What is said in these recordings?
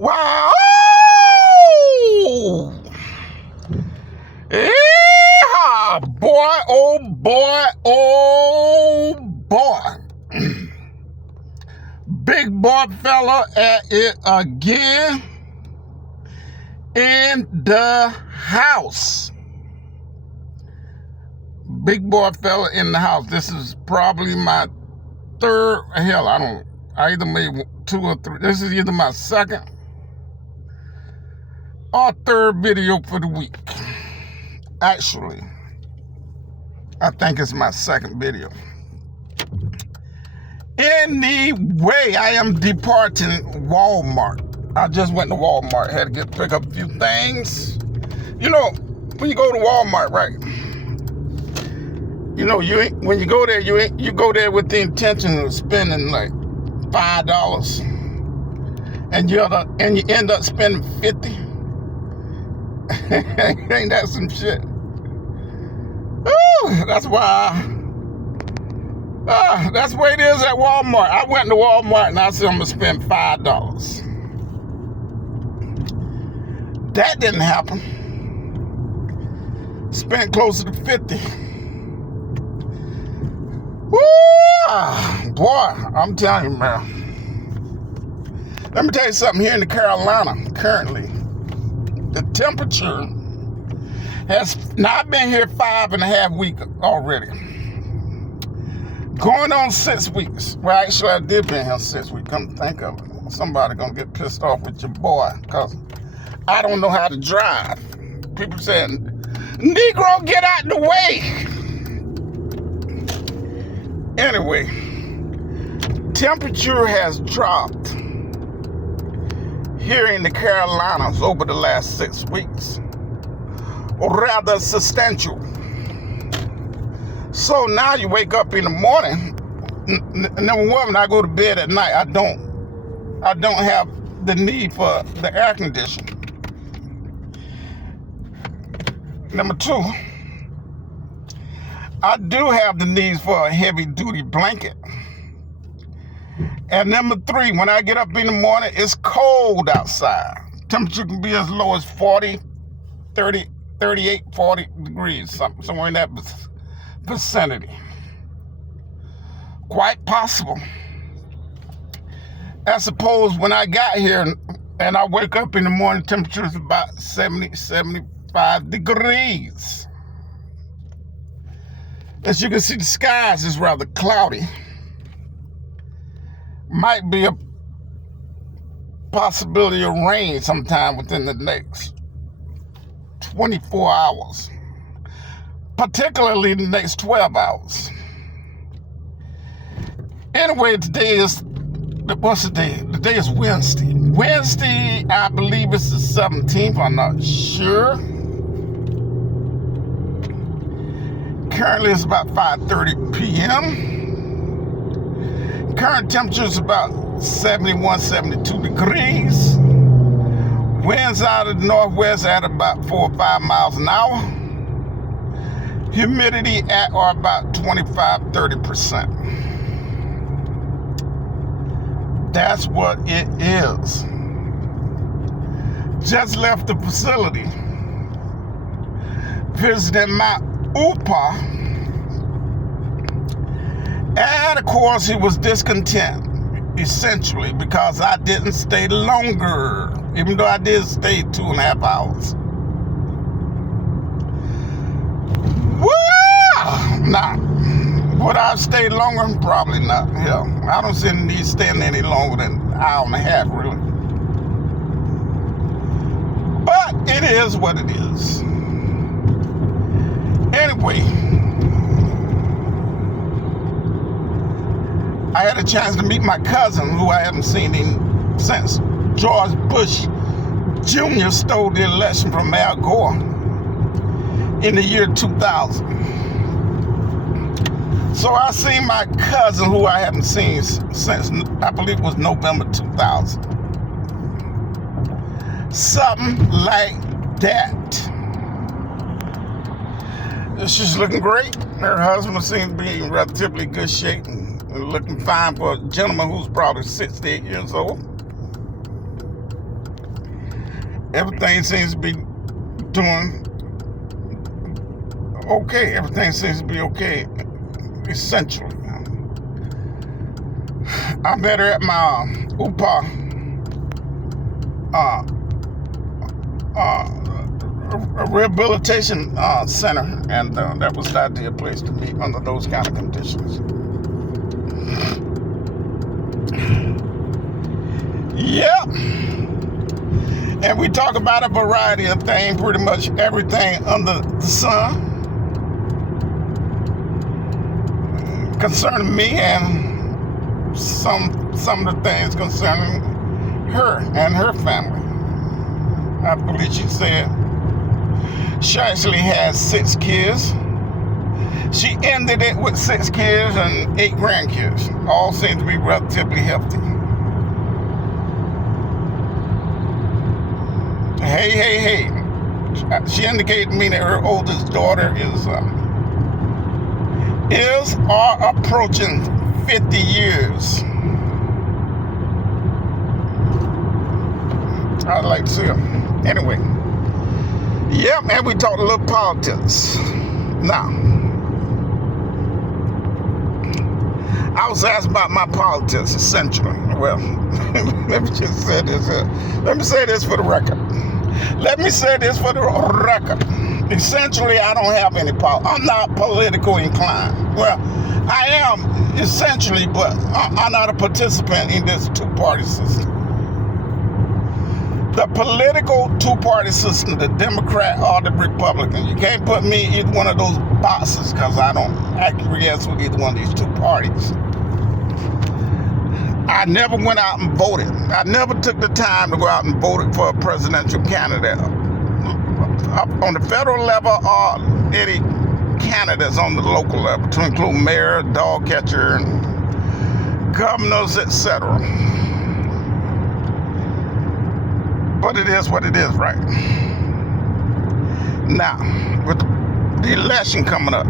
Wow! Yeah, boy, oh boy, oh boy. Big boy fella at it again in the house. Big boy fella in the house. This is probably my third, I either made 2 or 3. This is either my second or third video for the week. Actually, I think it's my second video. Anyway, I am departing Walmart. I just went to Walmart. Had to pick up a few things. You know, when you go to Walmart, right? You know, when you go there, you go there with the intention of spending like $5, and you end up spending $50. Ain't that some shit? Ooh, that's why. That's the way it is at Walmart. I went to Walmart and I said I'm gonna spend $5. That didn't happen. Spent closer to $50. Woo! Boy, I'm telling you, man. Let me tell you something. Here in the Carolina, currently, the temperature has not been here 5.5 weeks already. Going on 6 weeks. Well, actually, I did been here 6 weeks. Come to think of it. Somebody gonna get pissed off with your boy because I don't know how to drive. People saying, Negro, get out the way. Anyway, temperature has dropped here in the Carolinas over the last 6 weeks, or rather substantial. So now you wake up in the morning. Number one, when I go to bed at night, I don't have the need for the air conditioning. Number two, I do have the need for a heavy duty blanket. And number three, when I get up in the morning, it's cold outside. Temperature can be as low as 40, 30, 38, 40 degrees, somewhere in that vicinity. Quite possible. I suppose when I got here and I wake up in the morning, temperature is about 70, 75 degrees. As you can see, the skies is rather cloudy. Might be a possibility of rain sometime within the next 24 hours. Particularly the next 12 hours. Anyway, today is, what's the day? The day is Wednesday. Wednesday, I believe it's the 17th, I'm not sure. Currently it's about 5:30 p.m. Current temperature is about 71, 72 degrees. Winds out of the northwest at about 4 or 5 miles an hour. Humidity at or about 25-30%. That's what it is. Just left the facility, visiting Mount Upa, and of course he was discontent, essentially, because I didn't stay longer, even though I did stay 2.5 hours. Nah, would I have stayed longer? Probably not. Hell, I don't see any need staying any longer than an hour and a half, really. But it is what it is. Anyway, I had a chance to meet my cousin, who I haven't seen since George Bush Jr. stole the election from Al Gore in the year 2000. So I seen my cousin, who I haven't seen since, I believe it was November 2000. Something like that. She's looking great. Her husband seems to be in relatively good shape and looking fine for a gentleman who's probably 68 years old. everything seems to be doing okay. Everything seems to be okay, essentially. I met her at my UPA rehabilitation center, and that was the ideal place to meet under those kind of conditions. Yep. And we talk about a variety of things, pretty much everything under the sun concerning me, and some of the things concerning her and her family. I believe she said she actually has 6 kids. She ended it with 6 kids and 8 grandkids. All seem to be relatively healthy. Hey. She indicated to me that her oldest daughter is or approaching 50 years. I'd like to see her. Anyway. Yeah, man, we talked a little politics. Now, I was asked about my politics, essentially. Well, let me just say this. Let me say this for the record. Essentially, I don't have any politics. I'm not politically inclined. Well, I am essentially, but I'm not a participant in this two-party system. The political two-party system, the Democrat or the Republican. You can't put me in either one of those boxes because I don't acquiesce with either one of these two parties. I never went out and voted. I never took the time to go out and vote for a presidential candidate on the federal level or any candidates on the local level, to include mayor, dog catcher, and governors, etc. But it is what it is, right? Now, with the election coming up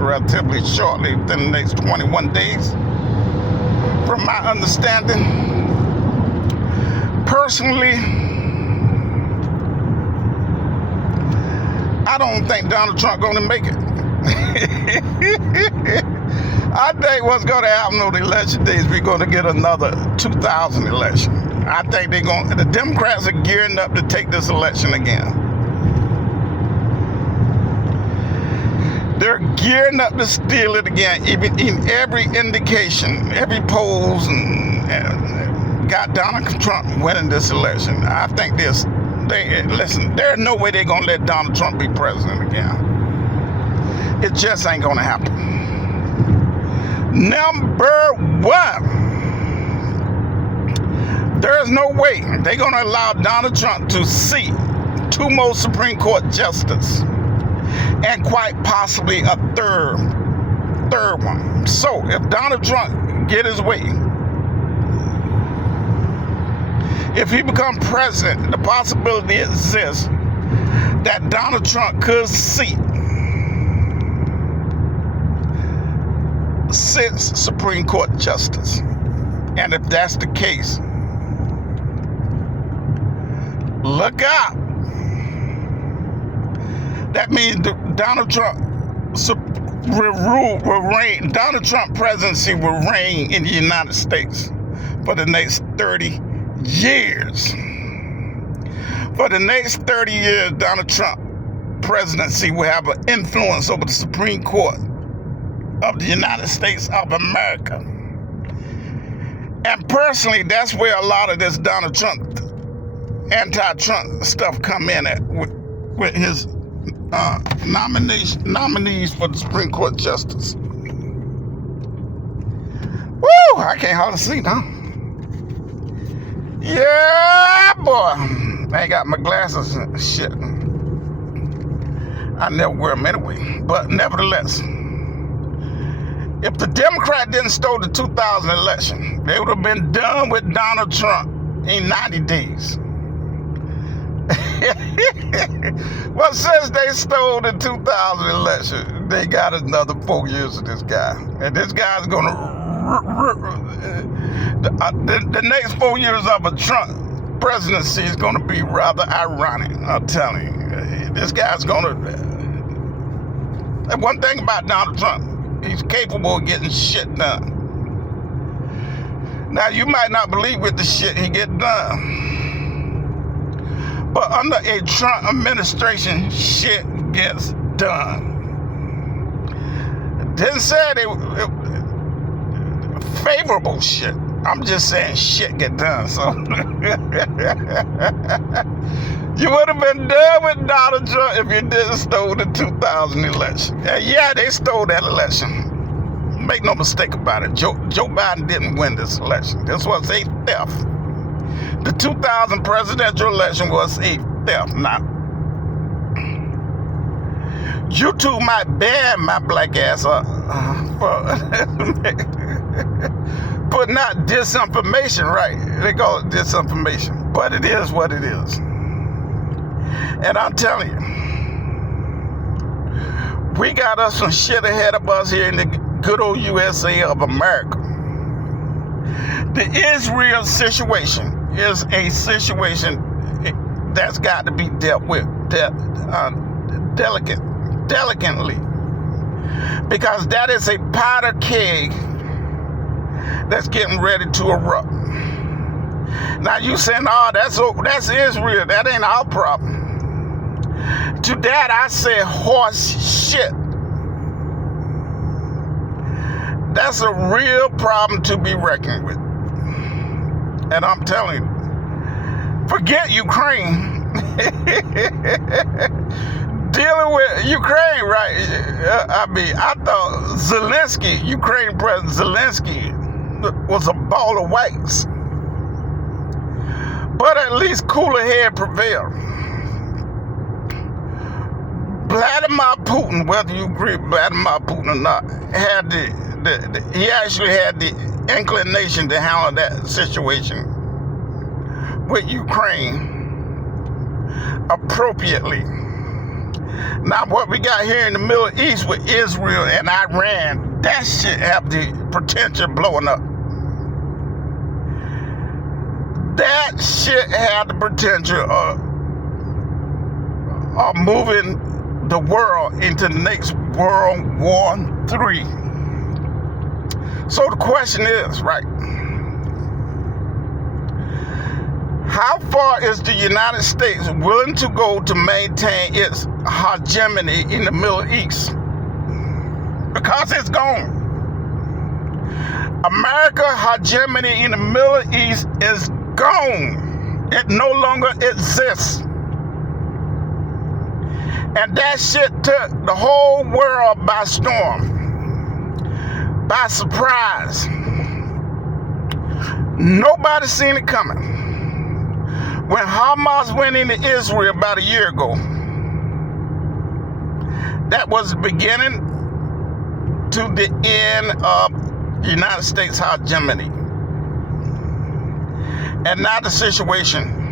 relatively shortly, within the next 21 days, from my understanding, personally, I don't think Donald Trump going to make it. I think what's going to happen on the election days, we're going to get another 2000 election. I think the Democrats are gearing up to take this election again. They're gearing up to steal it again, even in every indication, every polls, and got Donald Trump winning this election. I think there's no way they're going to let Donald Trump be president again. It just ain't going to happen. Number 1. There's no way they're going to allow Donald Trump to seat 2 more Supreme Court justices and quite possibly a third one. So if Donald Trump get his way, if he become president, the possibility exists that Donald Trump could seat 6 Supreme Court justices. And if that's the case, look out. That means Donald Trump will reign. Donald Trump presidency will reign in the United States for the next 30 years. For the next 30 years, Donald Trump presidency will have an influence over the Supreme Court of the United States of America. And personally, that's where a lot of this Donald Trump, anti-Trump stuff come in at with his nominees for the Supreme Court justice. Woo! I can't hardly see now. Yeah, boy. I ain't got my glasses and shit. I never wear them anyway. But nevertheless, if the Democrat didn't steal the 2000 election, they would have been done with Donald Trump in 90 days. Well, since they stole the 2000 election, they got another 4 years of this guy. And this guy's going to... the next 4 years of a Trump presidency is going to be rather ironic. I'm telling you, this guy's going to. One thing about Donald Trump, he's capable of getting shit done. Now, you might not believe with the shit he get done, but under a Trump administration, shit gets done. Didn't say favorable shit. I'm just saying shit get done. So you would have been done with Donald Trump if you didn't stole the 2000 election. Yeah, they stole that election. Make no mistake about it. Joe Biden didn't win this election. This was a theft. The 2000 presidential election was a theft. Now, YouTube might ban my black ass up for putting out disinformation, right? They call it disinformation. But it is what it is. And I'm telling you, we got us some shit ahead of us here in the good old USA of America. The Israel situation is a situation that's got to be dealt with delicately, because that is a powder keg that's getting ready to erupt. Now you saying, "Oh, that's Israel. That ain't our problem." To that I say, horse shit. That's a real problem to be reckoned with. And I'm telling you, forget Ukraine. Dealing with Ukraine, right? I thought Zelensky, Ukraine President Zelensky, was a ball of wax. But at least cooler head prevailed. Vladimir Putin, whether you agree with Vladimir Putin or not, had he actually had the inclination to handle that situation with Ukraine appropriately. Now, what we got here in the Middle East with Israel and Iran, that shit have the potential of blowing up. That shit had the potential of moving the world into the next World War III. So the question is, right, how far is the United States willing to go to maintain its hegemony in the Middle East? Because it's gone. America's hegemony in the Middle East is gone. It no longer exists. And that shit took the whole world by storm, by surprise. Nobody seen it coming. When Hamas went into Israel about a year ago, that was the beginning to the end of the United States hegemony. And now the situation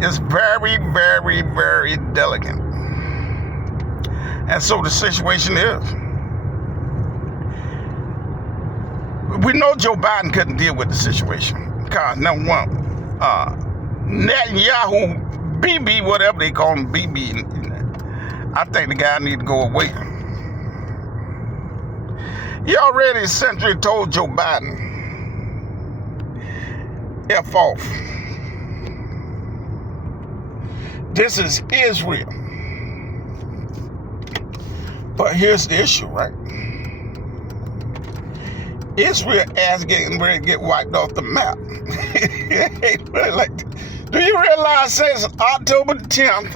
is very, very, very delicate. And so the situation is, we know Joe Biden couldn't deal with the situation. Because number one, Netanyahu, BB, whatever they call him, BB, I think the guy need to go away. He already essentially told Joe Biden, F off. This is Israel. But here's the issue, right? Israel ass getting ready to get wiped off the map. Do you realize since October 10th,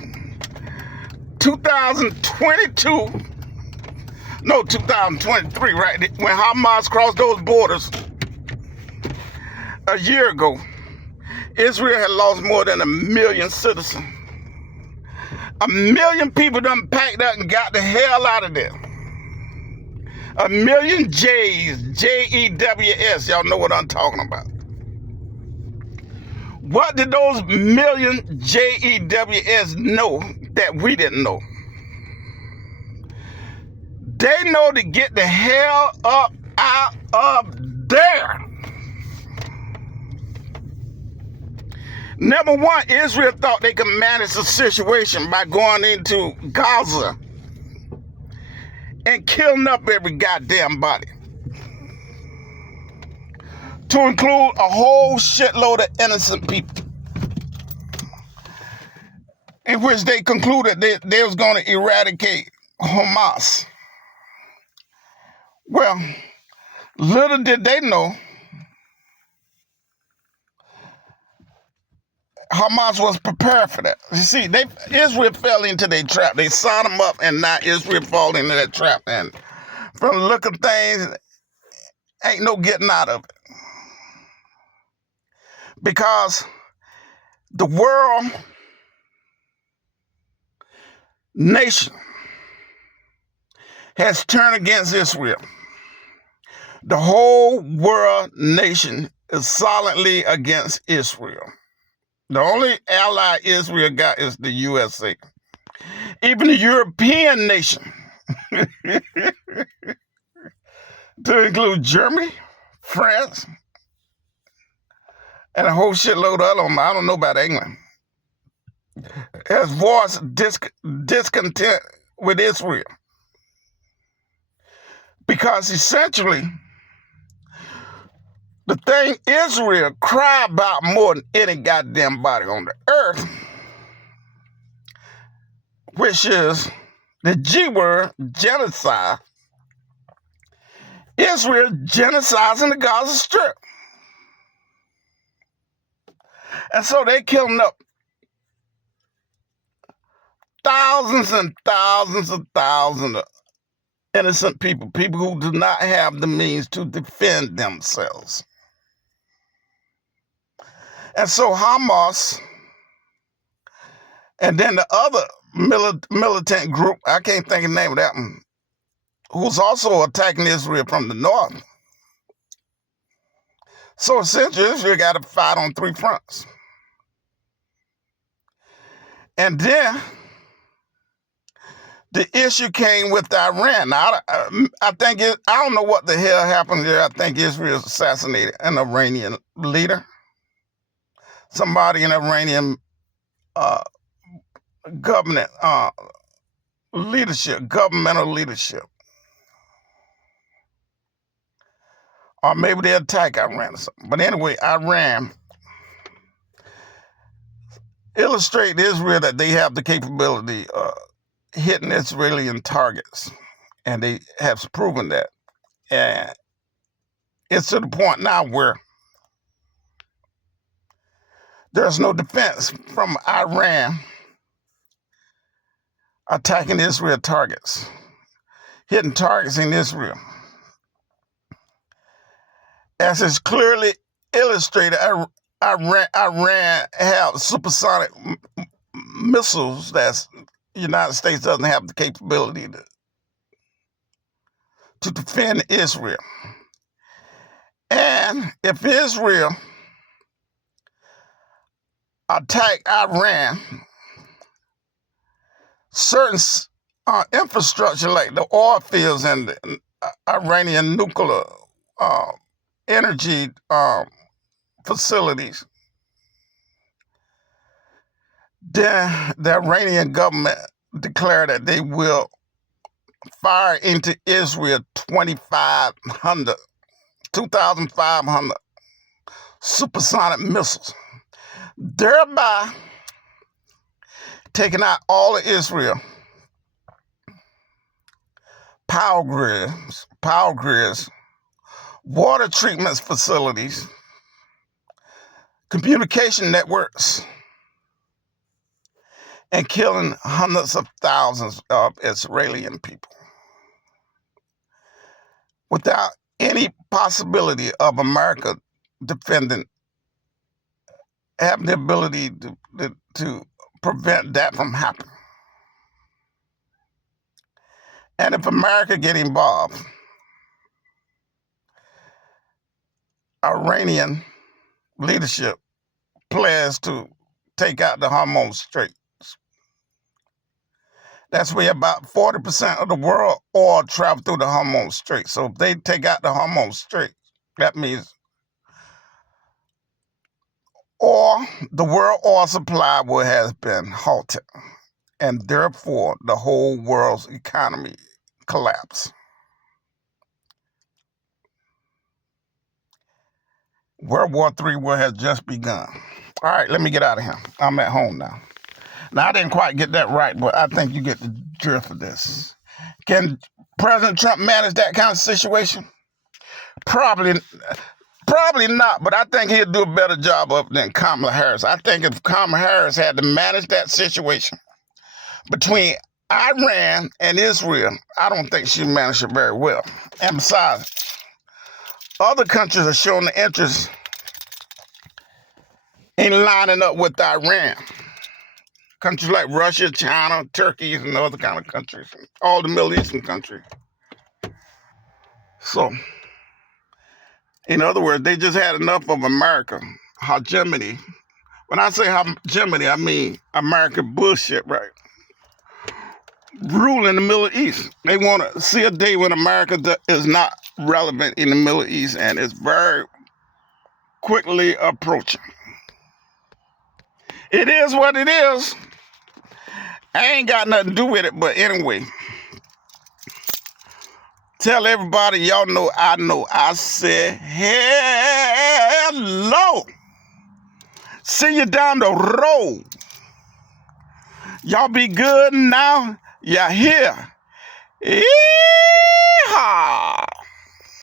2023, right, when Hamas crossed those borders a year ago, Israel had lost more than 1 million citizens. 1 million people done packed up and got the hell out of there. 1 million J's, Jews, y'all know what I'm talking about. What did those million Jews know that we didn't know? They know to get the hell up out of there. Number one, Israel thought they could manage the situation by going into Gaza and killing up every goddamn body, to include a whole shitload of innocent people, in which they concluded they was going to eradicate Hamas. Well, little did they know Hamas was prepared for that. You see, Israel fell into their trap. They signed them up, and now Israel fall into that trap. And from the look of things, ain't no getting out of it. Because the world nation has turned against Israel. The whole world nation is silently against Israel. The only ally Israel got is the USA. Even the European nation, to include Germany, France, and a whole shitload of other them, I don't know about England, has voiced discontent with Israel. Because essentially, the thing Israel cry about more than any goddamn body on the earth, which is the G word, genocide. Israel genociding the Gaza Strip. And so they killing up thousands and thousands of thousands of innocent people, people who do not have the means to defend themselves. And so Hamas, and then the other militant group, I can't think of the name of that one, who's also attacking Israel from the north. So essentially, Israel got to fight on three fronts. And then the issue came with Iran. Now, I think I don't know what the hell happened there. I think Israel assassinated an Iranian leader, somebody in Iranian governmental leadership. Or maybe they attack Iran or something. But anyway, Iran illustrate Israel that they have the capability of hitting Israeli targets. And they have proven that. And it's to the point now where there's no defense from Iran attacking Israel targets, hitting targets in Israel. As is clearly illustrated, Iran have supersonic missiles that the United States doesn't have the capability to defend Israel. And if Israel attack Iran, certain infrastructure like the oil fields and the Iranian nuclear energy facilities, then the Iranian government declared that they will fire into Israel 2,500 supersonic missiles, thereby taking out all of Israel power grids, water treatment facilities, communication networks, and killing hundreds of thousands of Israeli people without any possibility of America having the ability to prevent that from happening. And if America get involved, Iranian leadership plans to take out the Hormuz Strait. That's where about 40% of the world oil travel through the Hormuz Strait. So if they take out the Hormuz Strait, that means oil the world oil supply would have been halted, and therefore the whole world's economy collapsed. World War III would have just begun. All right, let me get out of here. I'm at home now. Now, I didn't quite get that right, but I think you get the drift of this. Can President Trump manage that kind of situation? Probably not, but I think he'll do a better job of it than Kamala Harris. I think if Kamala Harris had to manage that situation between Iran and Israel, I don't think she managed it very well. And besides, other countries are showing the interest in lining up with Iran. Countries like Russia, China, Turkey, and other kind of countries, all the Middle Eastern countries. So, in other words, they just had enough of America, hegemony. When I say hegemony, I mean American bullshit, right? Rule in the Middle East. They want to see a day when America is not relevant in the Middle East, and it's very quickly approaching. It is what it is. I ain't got nothing to do with it, but anyway. Tell everybody y'all know I know. I said hello. See you down the road. Y'all be good now. Y'all here. Yeehaw.